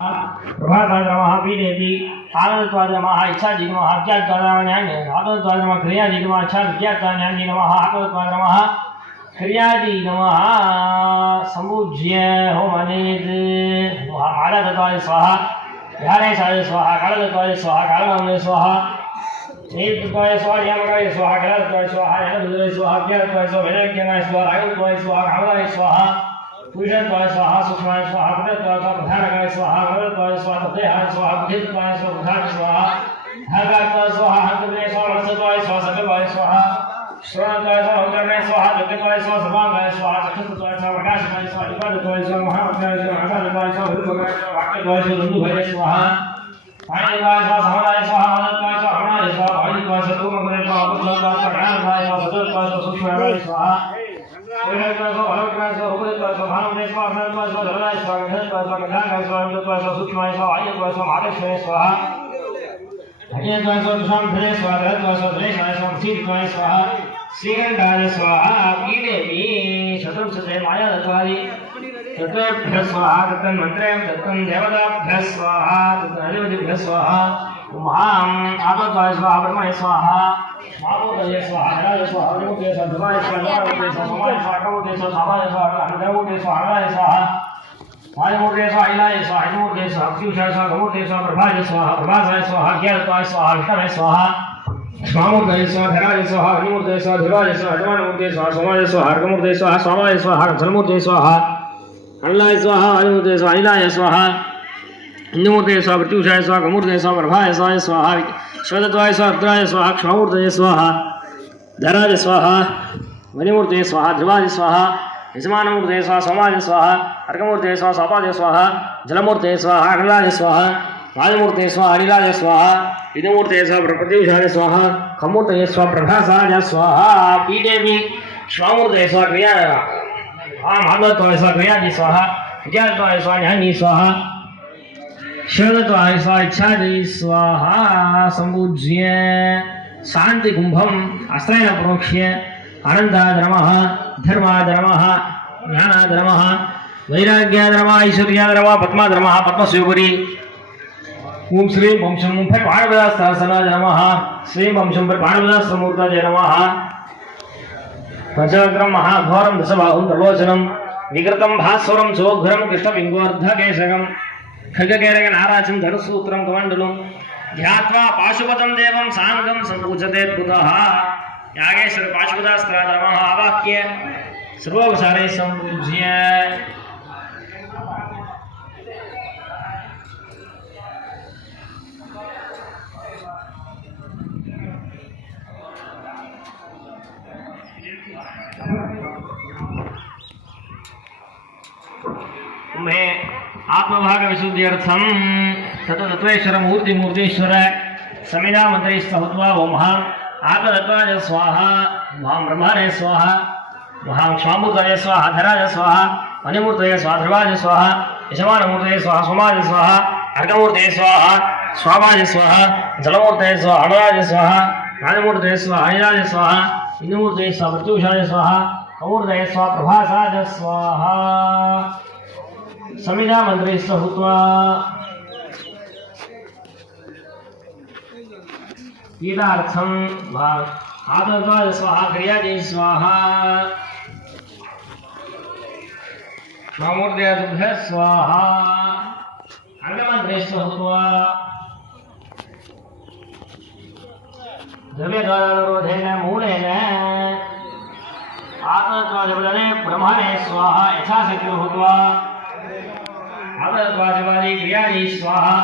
प्रभाताय नमः पीडेति आनन्दत्वाय नमः इच्छादि नमः अज्ञात्वाय नमः आनन्दत्वाय नमः क्रियादि नमः इच्छादि नमः आनन्दत्वाय नमः क्रियादि नमः संपूज्य होमनेत् आनन्दत्वाय स्वाहा ध्यानेशाय स्वाहा कालदत्वाय स्वाहा कालनामने स्वाहा नेत्रत्वाय स्वाहा नियामकाय स्वाहा कलादत्वाय स्वाहा ज्ञानदत्वाय स्वाहा ज्ञानत्वाय स्वाहा वेदज्ञानाय स्वाहा रागत्वाय स्वाहा कामदाय स्वाहा पुरुषत्वाय स्वाहा सूक्ष्माय स्वाहा पदत्वाय स्वाहा प्रधानकाय स्वाहा मदत्वाय स्वाहा तदेहाय स्वाहा बुद्धित्वाय स्वाहा बुद्धाय स्वाहा हकात्वाय स्वाहा हन्तत्वाय स्वाहा वत्सत्वाय स्वाहा सकलवाय स्वाहा श्रवणत्वाय स्वाहा अंतरणाय स्वाहा जगत्वाय स्वाहा सर्वांगाय स्वाहा चक्षुत्वाय स्वाहा प्रकाशकाय स्वाहा विपादत्वाय स्वाहा महामत्वाय स्वाहा आकाशत्वाय स्वाहा विरूपकाय स्वाहा वाक्यत्वाय स्वाहा बन्धुभये स्वाहा पाणित्वाय स्वाहा समनाय स्वाहा मदत्वाय स्वाहा हरणाय स्वाहा पाणित्वाय स्वाहा सर्वमंगलाय स्वाहा बुद्धत्वाय स्वाहा ज्ञानत्वाय स्वाहा सतत्वाय स्वाहा सूक्ष्माय स्वाहा वेदत्वाय स्वाहा अलौकिकाय स्वाहा उपदेत्वाय स्वाहा भानुमते स्वाहा अनन्तत्वाय स्वाहा धरणाय स्वाहा गन्धत्वाय स्वाहा गन्धाकाय स्वाहा अमृतत्वाय स्वाहा सूक्ष्माय स्वाहा आयत्वाय स्वाहा महादेश्वराय स्वाहा अज्ञात्वाय स्वाहा दुषांधरे स्वाहा धरत्वाय स्वाहा धरेशाय स्वाहा सीत्वाय स्वाहा श्रीगंधाय स्वाहा पीडेति शत्रुंसते मायादत्वाय तत्त्वेभ्यः स्वाहा तन्मन्त्रेण तत्तं देवताभ्यः स्वाहा तदधिपतिभ्यः स्वाहा उमां आत्मत्वाय स्वाहा ब्रह्मणे स्वाहा मामोदये स्वाहा हराय स्वाहा अग्निमूर्तये स्वाहा ध्रुवाय स्वाहा नवामूर्तये स्वाहा सोमाय स्वाहा अग्निमूर्तये स्वाहा सामाय स्वाहा अनन्तमूर्तये स्वाहा अनगाय स्वाहा वायुमूर्तये स्वाहा अहिलाय स्वाहा अग्निमूर्तये स्वाहा अग्निशाय स्वाहा गमूर्तये स्वाहा प्रभाय स्वाहा प्रभासाय स्वाहा ज्ञानत्वाय स्वाहा विष्णवे स्वाहा स्वामूर्तये स्वाहा धराय स्वाहा अग्निमूर्तये स्वाहा ध्रुवाय स्वाहा अजमानमूर्तये स्वाहा सोमाय स्वाहा अर्कमूर्तये स्वाहा स्वामाय स्वाहा जलमूर्तये स्वाहा अनलाय स्वाहा वायुमूर्तये स्वाहा अहिलाय स्वाहा इंदुमूर्तये स्वाहा प्रत्युषाय स्वाहा गमूर्तये स्वाहा प्रभाय स्वाहा श्वेतत्वाय स्वाहा रुद्राय स्वाहा क्षमामूर्तये स्वाहा धराय स्वाहा वनिमूर्तये स्वाहा ध्रुवाय स्वाहा यजमानमूर्तये स्वाहा सोमाय स्वाहा अर्कमूर्तये स्वाहा स्वापाय स्वाहा जलमूर्तये स्वाहा अनलाय स्वाहा वायुमूर्तये स्वाहा अनिलाय स्वाहा इंदुमूर्तये स्वाहा प्रत्युषाय स्वाहा खमूर्तये स्वाहा प्रभासाय स्वाहा पीडेति स्वामूर्तये स्वाहा क्रियाय आनन्दत्वाय स्वाहा क्रियादि स्वाहा ज्ञानत्वाय स्वाहा ज्ञानी स्वाहा श्रवणत्वाय स्वाहा इच्छादि स्वाहा संपूज्य शांति कुंभम आश्रयण प्रोक्ष्य आनंदाद नमः धर्माद नमः ज्ञानाद नमः वैराग्याद नमः ऐश्वर्याद नमः पद्माद नमः पद्मस्योपरि ओम श्री वंशं पाणवदास्तासनाय नमः श्री वंशं पाणवदास्त्रमूर्तये नमः पंचवक्त्रं महाघोरं दशबाहुं त्रिलोचनं विकृतं भास्वरं चोग्रं कृष्णपिङ्गोर्धकेशकं खड्गकेरक नाराजं धनुसूत्रं कमण्डलुं ध्यात्वा पाशुपतं देवं साङ्गं सम्पूजते पुनः यागेश्वर पाशुपतास्त्राय नमः आवाक्य सर्वोपचारैः सम्पूज्य मैं आत्मभाग विशुद्ध्यर्थम तत्तत्वेश्वर मूर्तिमूर्तीश्वर समिधा मंत्रिस्तहुत्वा ओम आत्मतत्वाय स्वाहा महां ब्रह्मणे स्वाहा महां स्वामूर्तये स्वाहा धराय स्वाहा अनिमूर्तये स्वाहा ध्रुवाय स्वाहा यजमानमूर्तये स्वाहा सोमाय स्वाहा अर्कमूर्तये स्वाहा स्वामाय स्वाहा जलमूर्तये स्वाहा अनराय स्वाहा ज्ञानमूर्तये स्वाहा अहिलाय स्वाहा इंदुमूर्तये स्वाहा प्रत्युषाय स्वाहा अमूर्तये स्वाहा प्रभासाय स्वाहा समिधा मंत्रिस्तु हुत्वा कीटार्थं आत्मत्वाय स्वाहा क्रियादि स्वाहा स्वामूर्तये स्वाहा अंगमन्त्रिस्तु हुत्वा द्रव्यद्वारानुरोधेन मूलेन आत्मत्वाय ब्रह्मणे स्वाहा यथाशक्ति हुत्वा आत्मत्वाय क्रियादि स्वाहा